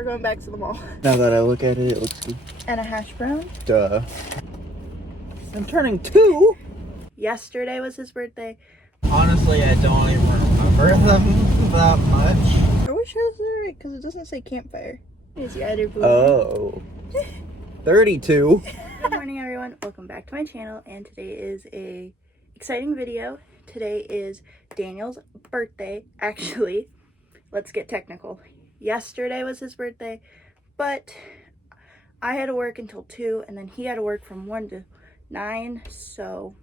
We're going back to the mall. Now that I look at it, it looks good. And a hash brown. Duh. I'm turning 2. Yesterday was his birthday. Honestly, I don't even remember them that much. Are we sure this is right? Because it doesn't say campfire. It's either blue. Oh. 32. Good morning, everyone. Welcome back to my channel. And today is a exciting video. Today is Daniel's birthday. Actually, let's get technical. Yesterday was his birthday, but I had to work until 2, and then he had to work from 1 to 9, so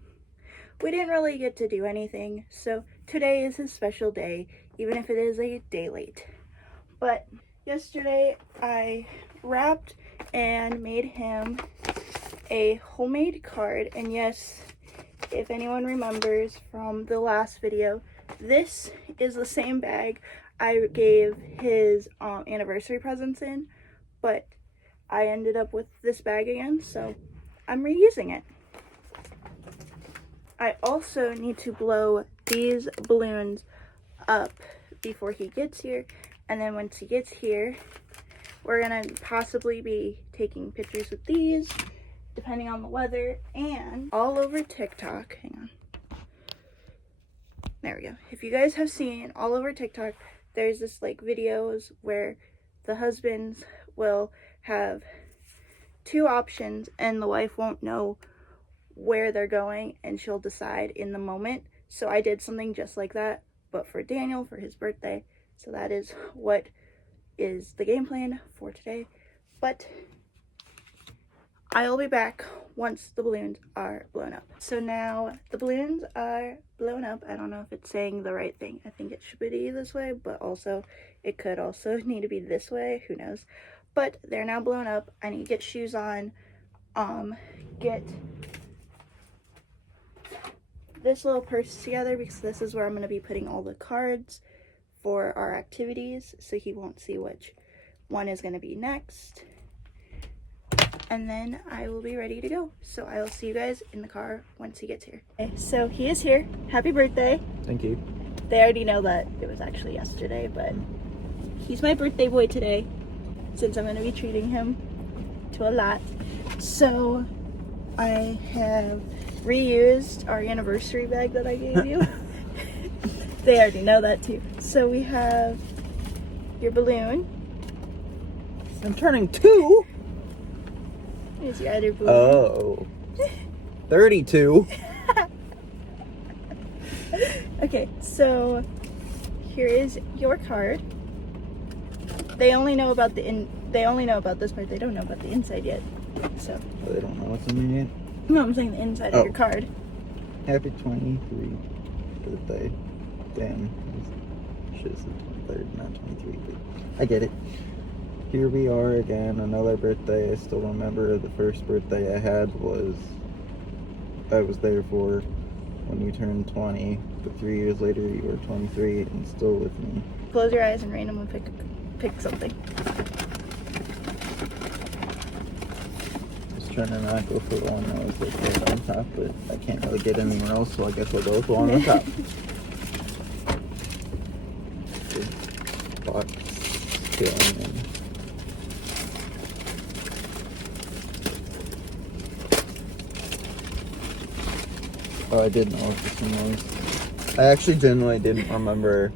we didn't really get to do anything. So today is his special day, even if it is a day late. But yesterday I wrapped and made him a homemade card, and yes, if anyone remembers from the last video, this is the same bag I gave his anniversary presents in, but I ended up with this bag again, so I'm reusing it. I also need to blow these balloons up before he gets here, and then once he gets here, we're gonna possibly be taking pictures with these, depending on the weather, and all over TikTok. Hang on. There we go. If you guys have seen all over TikTok, there's this like videos where the husbands will have 2 options and the wife won't know where they're going and she'll decide in the moment. So I did something just like that, but for Daniel, for his birthday. So that is what is the game plan for today. But I'll be back once the balloons are blown up. So now the balloons are blown up. I don't know if it's saying the right thing. I think it should be this way, but also it could also need to be this way. Who knows? But they're now blown up. I need to get shoes on, get this little purse together, because this is where I'm going to be putting all the cards for our activities, so he won't see which one is going to be next. And then I will be ready to go. So I will see you guys in the car once he gets here. Okay, so he is here. Happy birthday. Thank you. They already know that it was actually yesterday, but he's my birthday boy today, since I'm going to be treating him to a lot. So I have reused our anniversary bag that I gave you. They already know that too. So we have your balloon. I'm turning 2. Here's your other balloon. Oh. 32. Okay, so here is your card. They only know about they only know about this part. They don't know about the inside yet. So Oh, they don't know what's in there yet? no, I'm saying the inside of your card. Happy 23 birthday. Damn. Shit's the 23rd, not 23, but I get it. Here we are again, another birthday. I still remember the first birthday I had I was there for when you turned 20, but 3 years later you were 23 and still with me. Close your eyes and randomly pick something. Just trying to not go for the one that was like right on top, but I can't really get anywhere else, so I guess I'll go with the one on top. Box killing and oh, I did know what this one was. I actually genuinely didn't remember.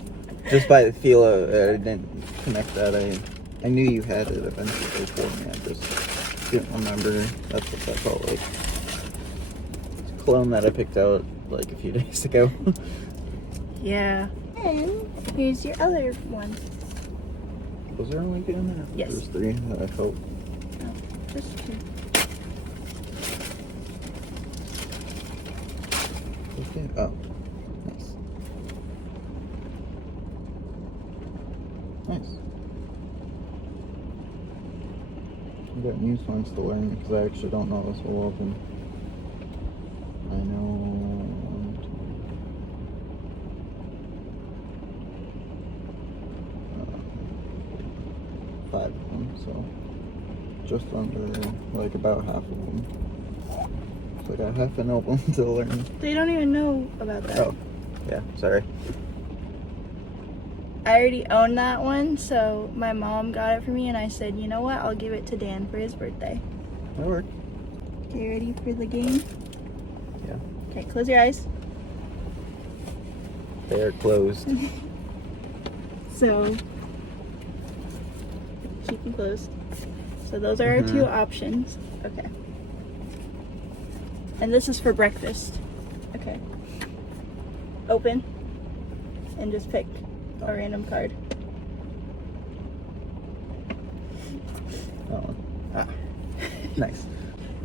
Just by the feel of it, I didn't connect that. I knew you had it eventually for me. I just didn't remember. That's what that felt like. It's a cologne that I picked out like a few days ago. Yeah. And here's your other one. Was there only 2 in there? Yes. There's 3 that I felt. No, just 2. Okay. Oh, nice. Nice. I've got new songs to learn because I actually don't know this will open. I know 5 of them, so just under, like about half of them. So I got half an album to learn. They don't even know about that. Oh, yeah, sorry. I already own that one, so my mom got it for me, and I said, you know what? I'll give it to Dan for his birthday. That worked. Okay, ready for the game? Yeah. Okay, close your eyes. They are closed. So, keep them closed. So those are our two options. Okay. And this is for breakfast. Okay. Open. And just pick a random card. Oh. Ah. Nice.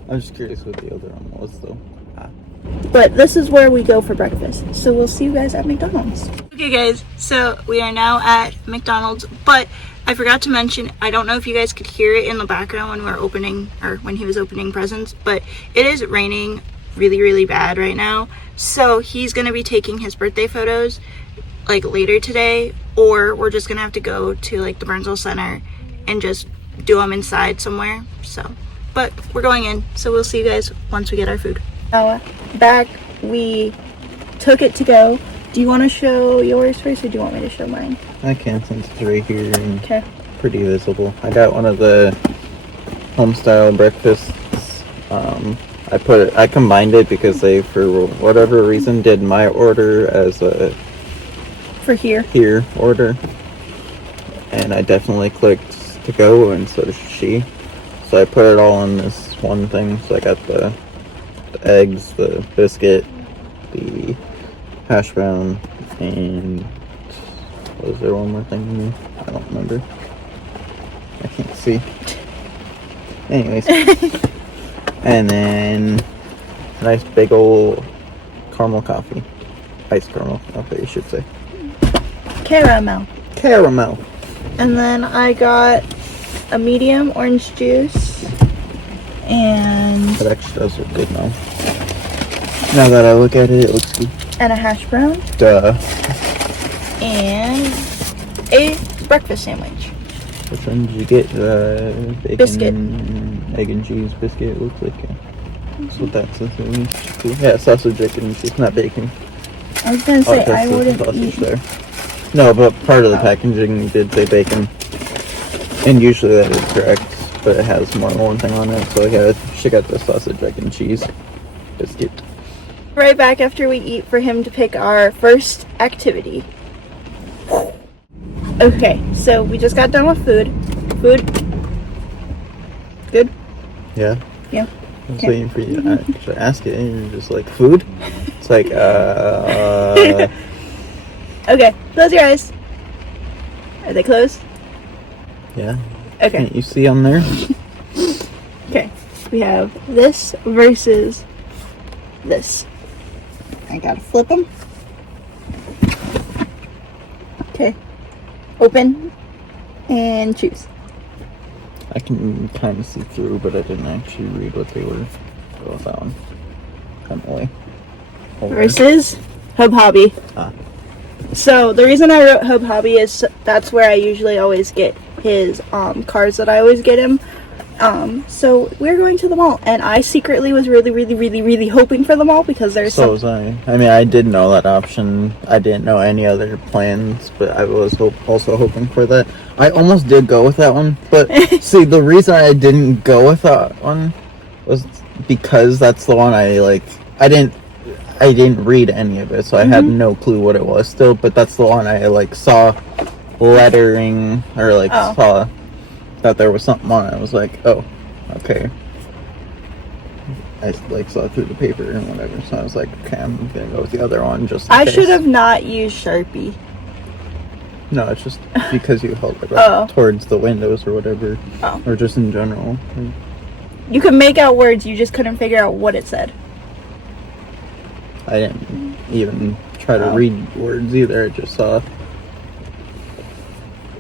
I was just curious what the other one was, though. Ah. But this is where we go for breakfast. So we'll see you guys at McDonald's. Okay guys, so we are now at McDonald's, but I forgot to mention, I don't know if you guys could hear it in the background when we were opening, or when he was opening presents, but it is raining really, really bad right now. So he's gonna be taking his birthday photos like later today, or we're just gonna have to go to like the Burnsville Center and just do them inside somewhere. So, but we're going in, so we'll see you guys once we get our food. Now back, we took it to go. Do you want to show yours first, or do you want me to show mine? I can, since it's right here and Okay. pretty visible. I got one of the home style breakfasts. I combined it because they, for whatever reason, did my order as a For here. here order, and I definitely clicked to go, and so did she. So I put it all in this one thing. So I got the eggs, the biscuit, the hash brown, and was there one more thing in there? I don't remember. I can't see. Anyways. And then a nice big old caramel coffee. Iced caramel coffee, you should say. Caramel. Caramel. And then I got a medium orange juice. And That actually does look good now. Now that I look at it, it looks good. a hash brown. Duh. And a breakfast sandwich. Which one did you get? The bacon, Biscuit. egg and cheese biscuit. It looks like that's what that's assuming. Yeah, sausage, egg and cheese, not bacon. I was gonna say, that's I the wouldn't sausage eat. there. No, but part of the packaging did say bacon. And usually that is correct, but it has more than one thing on it. So yeah, she got the sausage, egg and cheese biscuit. Right back after we eat for him to pick our first activity. Okay, so we just got done with food. Food? Good? Yeah. Yeah. I was Okay. waiting for you to ask it, and you're just like, food? It's like, Okay, close your eyes. Are they closed? yeah. Okay. Can't you see on there? Okay. We have this versus this. I gotta flip them. Okay. Open and choose. I can kind of see through, but I didn't actually read what they were. Go with that one. Kind of way. Over. Versus Hub Hobby. Ah. So the reason I wrote Hub Hobby is that's where I usually always get his cards that I always get him. So we're going to the mall, and I secretly was really hoping for the mall because there's So was I. I mean, I did know that option. I didn't know any other plans, but I was also hoping for that. I almost did go with that one, but see, the reason I didn't go with that one was because that's the one I didn't read any of it, so I had no clue what it was still, but that's the one I saw lettering or saw that there was something on it. I was like, oh, okay. I saw through the paper and whatever, so I was like, okay, I'm gonna go with the other one just in I case. should have not used Sharpie. No, it's just because you held it Oh. up towards the windows or whatever, Oh. or just in general. You could make out words, you just couldn't figure out what it said. I didn't even try to Oh. read words either. I just saw.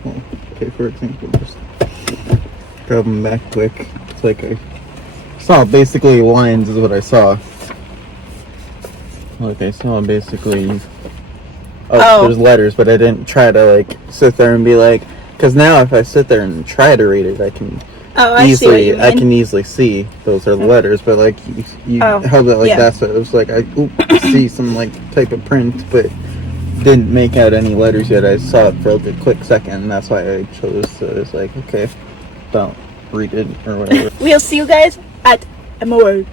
Well, okay, for example, just grab them back quick. It's like I saw basically lines is what I saw. Like I saw basically. Oh. There's letters, but I didn't try to sit there and be like, because now if I sit there and try to read it, I can Oh, I see what you mean. I can easily see those are the letters, but you Oh, held it like yeah. that, so it was like I see some type of print, but didn't make out any letters yet. I saw it for like a quick second, and that's why I chose to. It's like, okay, don't read it or whatever. We'll see you guys at MOA.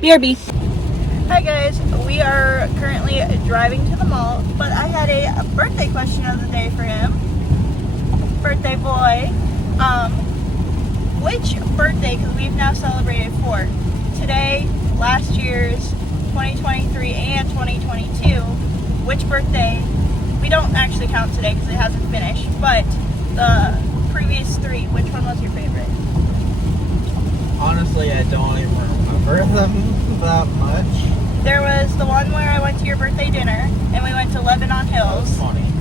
BRB. Hi guys, we are currently driving to the mall, but I had a birthday question of the day for him. Birthday boy. Which birthday, because we've now celebrated 4. Today, last year's, 2023, and 2022. Which birthday, we don't actually count today because it hasn't finished, but the previous 3, which one was your favorite? Honestly, I don't even remember them that much. There was the one where I went to your birthday dinner, and we went to Lebanon Hills. Funny.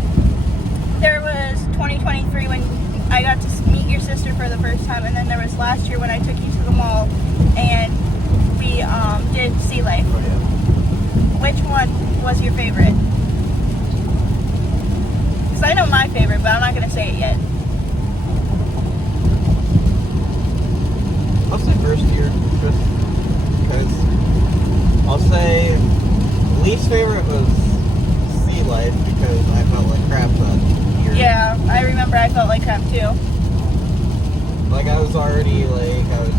There was 2023 when I got to meet your sister for the first time, and then there was last year when I took you to the mall, and we did Sea Life. Oh, yeah. Which one was your favorite? Because I know my favorite, but I'm not going to say it yet. I'll say first year, just because I'll say least favorite was Sea Life because I felt like crap that year. Yeah, I remember I felt like crap too. Like I was already like I was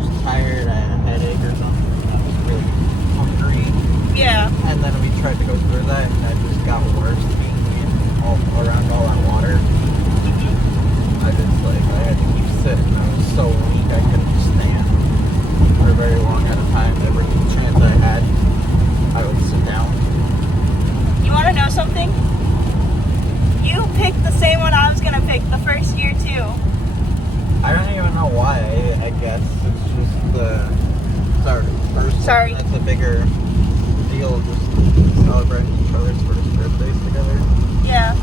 just tired, I had a headache or something. I was really hungry. Yeah. And then we tried to go through that, and that just got worse. Being all around all that water, I just like I had to keep sitting. I was so weak I couldn't stand for very long at a time. Every chance I had, I would sit down. You want to know something? You picked the same one I was going to pick the first year too. I don't even know why. I guess it's just the first. Sorry. That's a bigger deal, just celebrating each other's first birthdays together. Yeah.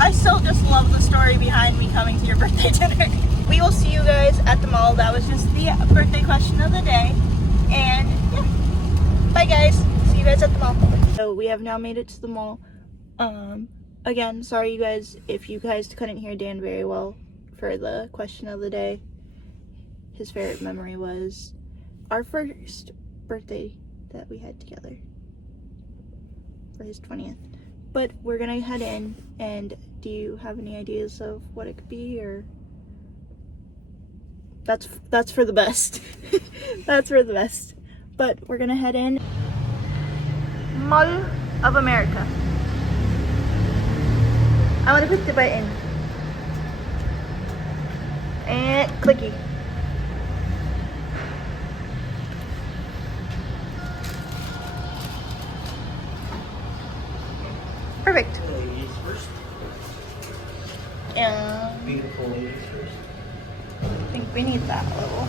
I still just love the story behind me coming to your birthday dinner. We will see you guys at the mall. That was just the birthday question of the day. And yeah. Bye guys. See you guys at the mall. So we have now made it to the mall. Again, sorry you guys if you guys couldn't hear Dan very well for the question of the day. His favorite memory was our first birthday that we had together for his 20th. But we're gonna head in, and do you have any ideas of what it could be, or that's for the best. That's for the best. But we're gonna head in. Mall of America. I want to put the button. And clicky. Perfect. Ladies first. And Beautiful ladies first. I think we need that little.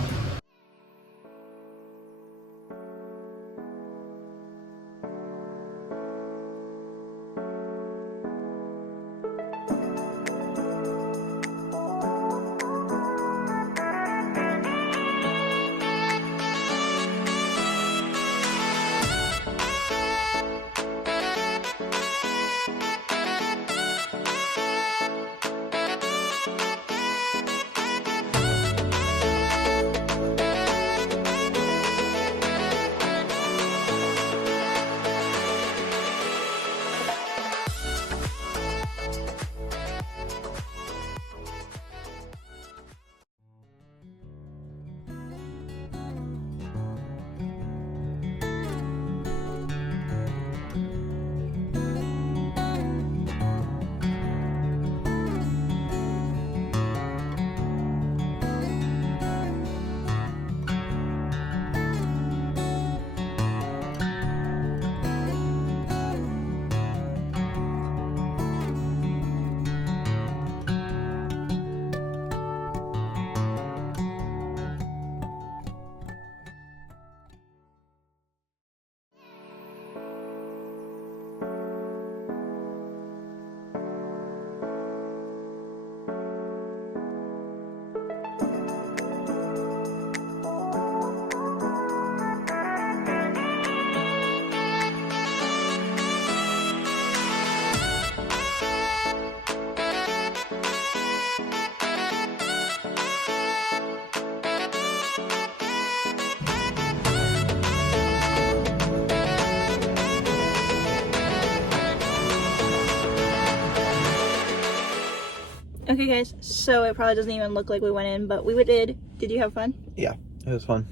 Okay, guys, so it probably doesn't even look like we went in, but we did. Did you have fun? It was fun.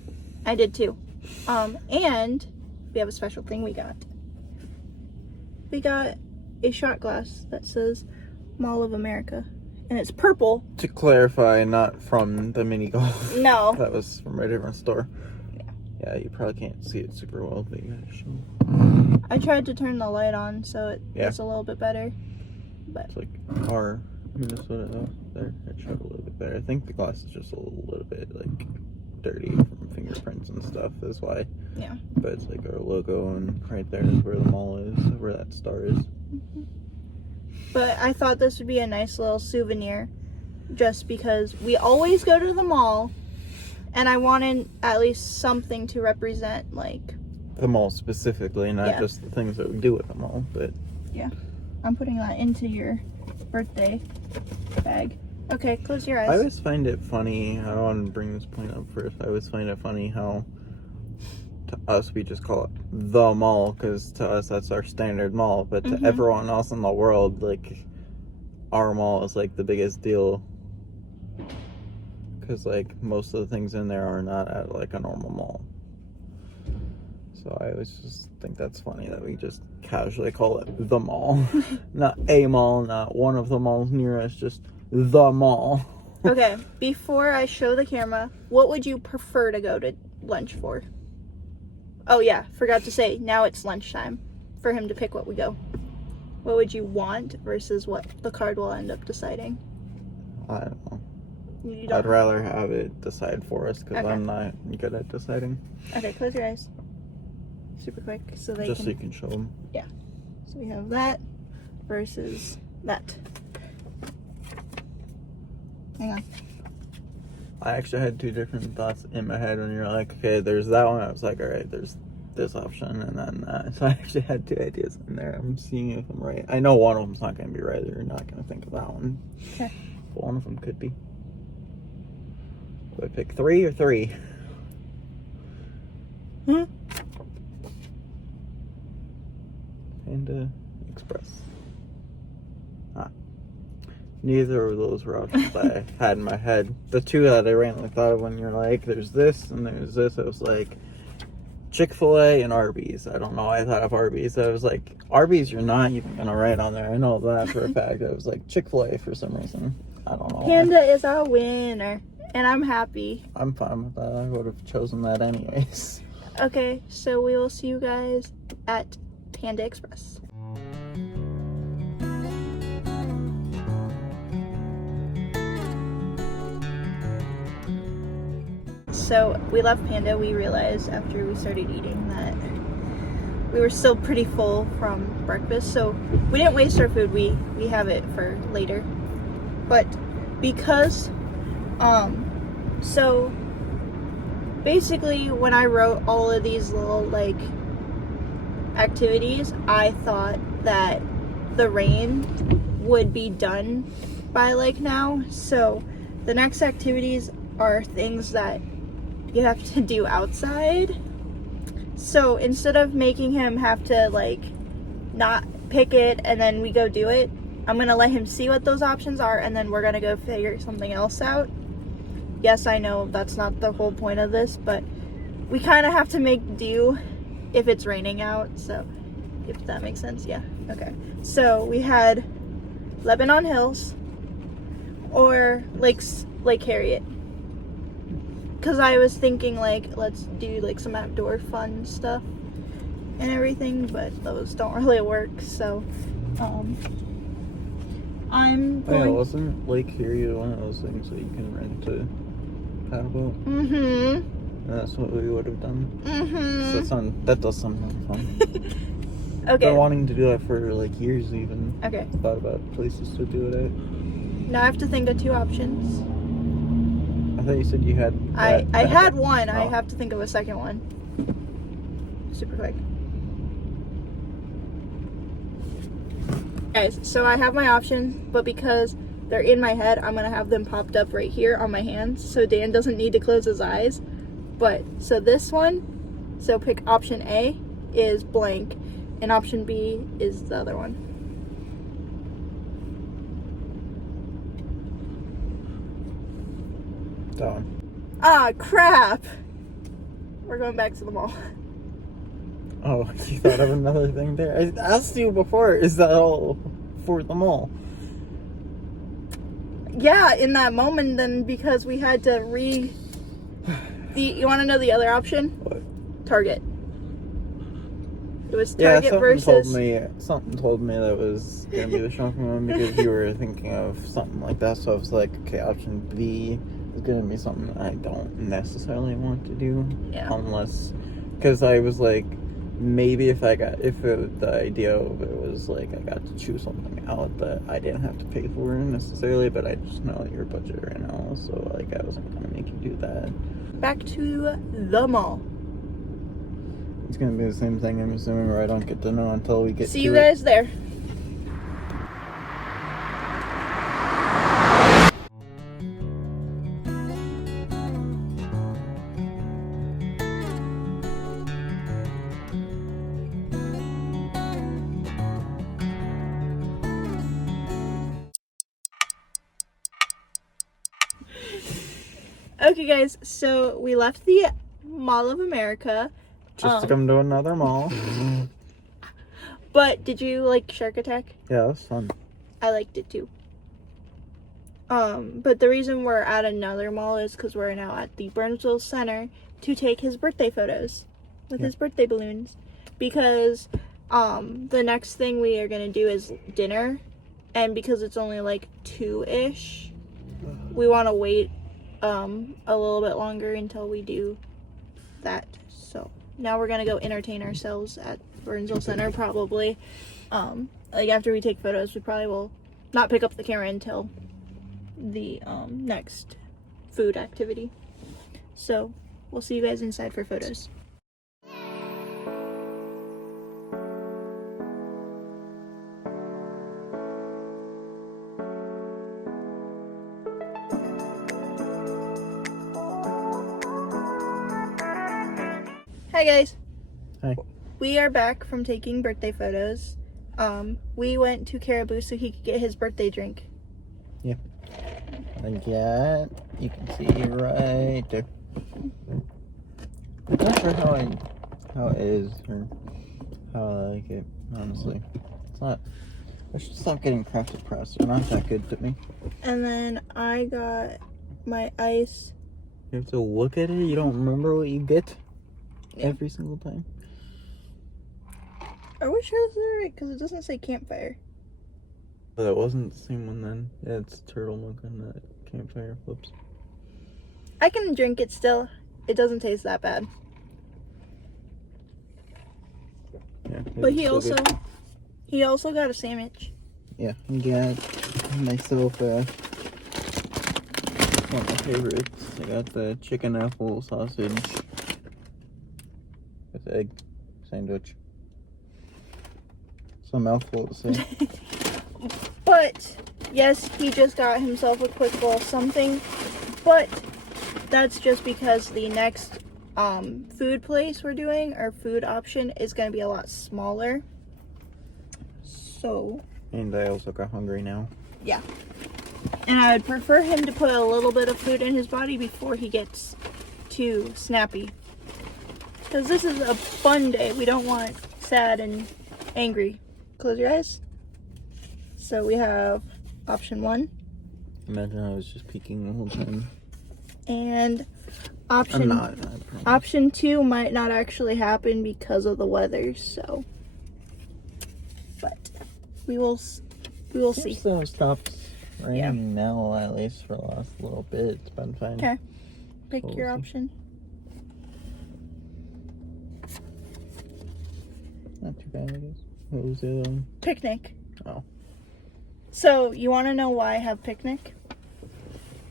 I did too. And we have a special thing we got. We got a shot glass that says Mall of America, and it's purple. To clarify, not from the mini golf. No. That was from a different store. Yeah, you probably can't see it super well, but you gotta show. I tried to turn the light on so it's a little bit better. But it's like our Minnesota out there. It showed a little bit better. I think the glass is just a little bit like dirty from fingerprints and stuff. That's why. Yeah. But it's like our logo, and right there is where the mall is, where that star is. But I thought this would be a nice little souvenir, just because we always go to the mall, and I wanted at least something to represent like the mall specifically, not just the things that we do at the mall. But yeah, I'm putting that into your birthday bag. Okay, close your eyes. I always find it funny. I want to bring this point up first. I always find it funny how to us we just call it the mall, because to us that's our standard mall, but to everyone else in the world, like, our mall is like the biggest deal, because like most of the things in there are not at like a normal mall. So I always just think that's funny that we just casually call it the mall. Not a mall, not one of the malls near us, just the mall. Okay, before I show the camera, what would you prefer to go to lunch for? Oh yeah, forgot to say, now it's lunchtime for him to pick what we go. What would you want versus what the card will end up deciding? I don't know. You don't... I'd rather have it decide for us, because Okay. I'm not good at deciding. Okay, close your eyes. Super quick, so they Just can... so you can show them. Yeah. So we have that versus that. Hang on. I actually had two different thoughts in my head when you're like, okay, there's that one. I was like, all right, there's this option and then that. So I actually had two ideas in there. I'm seeing if I'm right. I know one of them's not going to be right. You're not going to think of that one. Okay. But one of them could be. Do I pick 3 or 3? Panda Express. Neither of those were options I had in my head. The two that I randomly thought of when you're like, there's this and there's this, I was like, Chick-fil-A and Arby's. I don't know why I thought of Arby's. I was like, Arby's you're not even going to write on there. I know that for a fact. I was like, Chick-fil-A for some reason. I don't know Panda is our winner, and I'm happy. I'm fine with that. I would have chosen that anyways. Okay, so we will see you guys at Panda Express. So we left Panda. We realized after we started eating that we were still pretty full from breakfast, so we didn't waste our food. We have it for later. But because so basically when I wrote all of these little like activities, I thought that the rain would be done by like now. So the next activities are things that you have to do outside. So instead of making him have to like not pick it and then we go do it, I'm gonna let him see what those options are and then we're gonna go figure something else out. Yes, I know that's not the whole point of this, but we kind of have to make do if it's raining out. So if that makes sense. Yeah, okay. So we had Lebanon Hills or Lake Harriet, because I was thinking like let's do like some outdoor fun stuff and everything, but those don't really work. So I'm going... Yeah, wasn't Lake Erie one of those things that you can rent to paddle boat? Mm-hmm. That's what we would have done. Mm-hmm. So that does sound fun. Okay. Been wanting to do that for like years even. Okay. Thought about places to do it at. Now I have to think of two options. I thought you said you had... I had one. Oh. I have to think of a second one. Super quick. Guys, so I have my options, but because they're in my head, I'm going to have them popped up right here on my hands, so Dan doesn't need to close his eyes. But, so this one, so pick option A is blank, and option B is the other one. So, Ah, crap. We're going back to the mall. oh, you thought of another thing there? I asked you before, is that all for the mall? Yeah, in that moment, then, because we had to you want to know the other option? What? Target. It was Yeah, Target versus... something told me that was gonna be the shopping one because you were thinking of something like that. So I was like, okay, option B is gonna be something I don't necessarily want to do, unless, because I was like, maybe the idea of it was like I got to choose something out that I didn't have to pay for necessarily, but I just know your budget right now, so like I wasn't gonna make you do that. Back to the mall. It's gonna be the same thing, I'm assuming, where I don't get to know until we get to See you guys there. Okay, guys, so we left the Mall of America. Just to come to another mall. But did you like Shark Attack? Yeah, that's fun. I liked it too. But the reason we're at another mall is because we're now at the Burnsville Center to take his birthday photos with his birthday balloons. Because the next thing we are gonna do is dinner, and because it's only like 2-ish, we want to wait a little bit longer until we do that. So now we're gonna go entertain ourselves at Burnsville Center probably. Like after we take photos, we probably will not pick up the camera until the next food activity. So we'll see you guys inside for photos. Hi guys. Hi. We are back from taking birthday photos. We went to Caribou so he could get his birthday drink. Yeah. Like that. You can see right there. I'm not sure how it is or how I like it, honestly. It's not. I should stop getting Crafted Press. They're not that good to me. And then I got my ice. You have to look at it. You don't remember what you get every single time. Are we sure this is right? Because it doesn't say campfire. Oh, that wasn't the same one then. Yeah, it's turtle milk and that campfire flips. I can drink it still. It doesn't taste that bad. Yeah, But he also got a sandwich. Yeah, I got myself one of my favorites. I got the chicken apple sausage with egg sandwich. It's a mouthful to say. But yes, he just got himself a quick little something. But that's just because the next food place we're doing, our food option, is going to be a lot smaller. So. And I also got hungry now. Yeah. And I would prefer him to put a little bit of food in his body before he gets too snappy. Because this is a fun day. We don't want sad and angry. Close your eyes. So we have option 1. Imagine I was just peeking the whole time. And I'm not. Option 2 might not actually happen because of the weather. So, but we will see. So stopped raining now, at least for the last little bit. It's been fine. Okay. Pick So your we'll see. option. Not too bad, I guess. What was the other one? Picnic. Oh. So you want to know why I have picnic?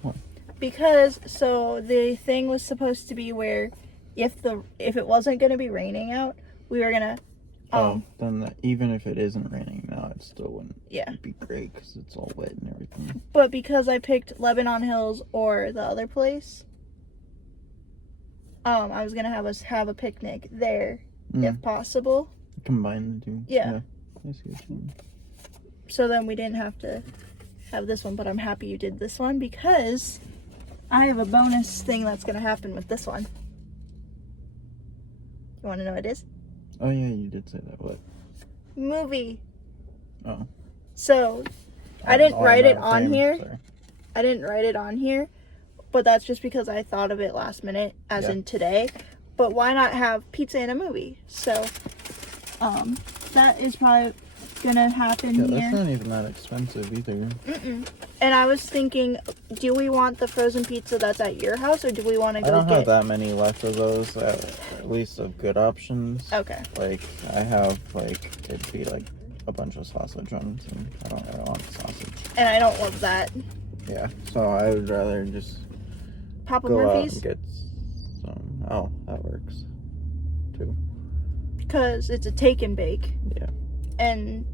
What? Because so the thing was supposed to be where if it wasn't going to be raining out, we were gonna. Then even if it isn't raining now, it still wouldn't be great because it's all wet and everything. But because I picked Lebanon Hills or the other place, I was gonna have us have a picnic there if possible. Combine the two. Yeah. I see what you mean. So then we didn't have to have this one, but I'm happy you did this one because I have a bonus thing that's gonna happen with this one. You wanna know what it is? Oh yeah, you did say that. What? Movie. Oh. So, I didn't write it on same, here. sorry. I didn't write it on here, but that's just because I thought of it last minute, as Yeah. in today. But why not have pizza and a movie? So, that is probably gonna happen Yeah, here. that's not even that expensive either. Mm-mm. And I was thinking, do we want the frozen pizza that's at your house, or do we want to I go don't get? have that many left of those, at least of good options. Okay. Like, I have, like, it'd be like a bunch of sausage ones, and I don't really want sausage. And I don't love that. Yeah, so I would rather just Papa go out Murphy's, and get some. Oh, that works too. because it's a take and bake. Yeah. And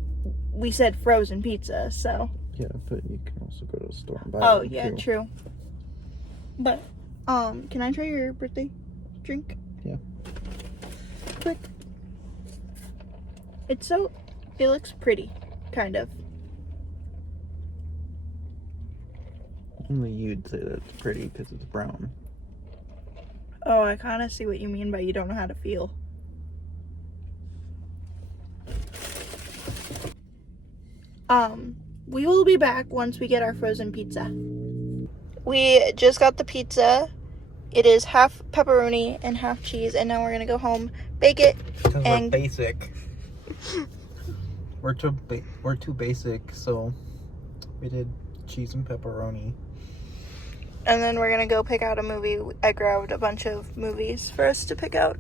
we said frozen pizza, so. Yeah, but you can also go to the store and buy Oh, them, yeah, too. true. But, can I try your birthday drink? Yeah. Quick. It looks pretty, kind of. Only you'd say that's pretty because it's brown. Oh, I kind of see what you mean by you don't know how to feel. We will be back once we get our frozen pizza. We just got the pizza. It is half pepperoni and half cheese, and now we're gonna go home, bake it, Because and we're basic. We're too basic, so we did cheese and pepperoni. and then we're gonna go pick out a movie. I grabbed a bunch of movies for us to pick out.